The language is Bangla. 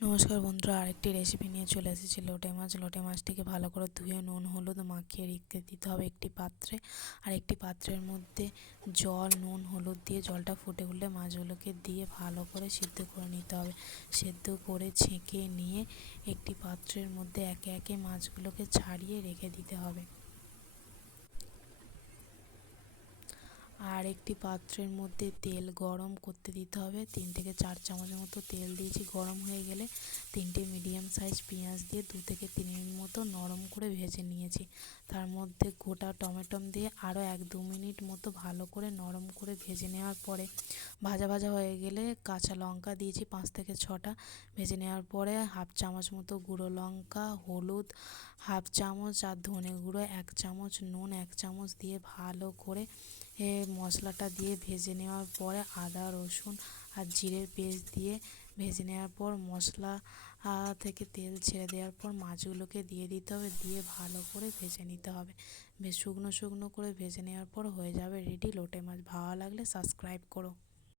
নমস্কার বন্ধুরা, আরেকটি রেসিপি নিয়ে চলে এসেছি লোটে মাছ। লোটে মাছটিকে ভালো করে ধুয়ে নুন হলুদ মাখিয়ে রেখে দিতে হবে একটি পাত্রে। আর একটি পাত্রের মধ্যে জল, নুন, হলুদ দিয়ে জলটা ফুটে উঠলে মাছগুলোকে দিয়ে ভালো করে সিদ্ধ করে নিতে হবে। সিদ্ধ করে ছেঁকে নিয়ে একটি পাত্রের মধ্যে একে একে মাছগুলোকে ছাড়িয়ে রেখে দিতে হবে। আর একটি পাত্রের মধ্যে তেল গরম করতে দিতে হবে। 3 থেকে 4 চামচের মতো তেল দিয়েছি। গরম হয়ে গেলে 3টে মিডিয়াম সাইজ পেঁয়াজ দিয়ে 2 থেকে 3 মিনিট মতো নরম করে ভেজে নিয়েছি। তার মধ্যে গোটা টমেটো দিয়ে আরও 1-2 মিনিট মতো ভালো করে নরম করে ভেজে নেওয়ার পরে ভাজা ভাজা হয়ে গেলে কাঁচা লঙ্কা দিয়েছি 5 থেকে 6টা। ভেজে নেওয়ার পরে হাফ চামচ মতো গুঁড়ো লঙ্কা, হলুদ হাফ চামচ আর ধনে গুঁড়ো 1 চামচ, নুন 1 চামচ দিয়ে ভালো করে মশলাটা দিয়ে ভেজে নেওয়ার পরে আদা, রসুন আর জিরের পেস্ট দিয়ে ভেজে নেওয়ার পর মশলা থেকে তেল ছেড়ে দেওয়ার পর মাছগুলোকে দিয়ে দিতে হবে। দিয়ে ভালো করে ভেজে নিতে হবে। বেশ শুকনো শুকনো করে ভেজে নেওয়ার পর হয়ে যাবে রেডি লোটে মাছ। ভালো লাগলে সাবস্ক্রাইব করো।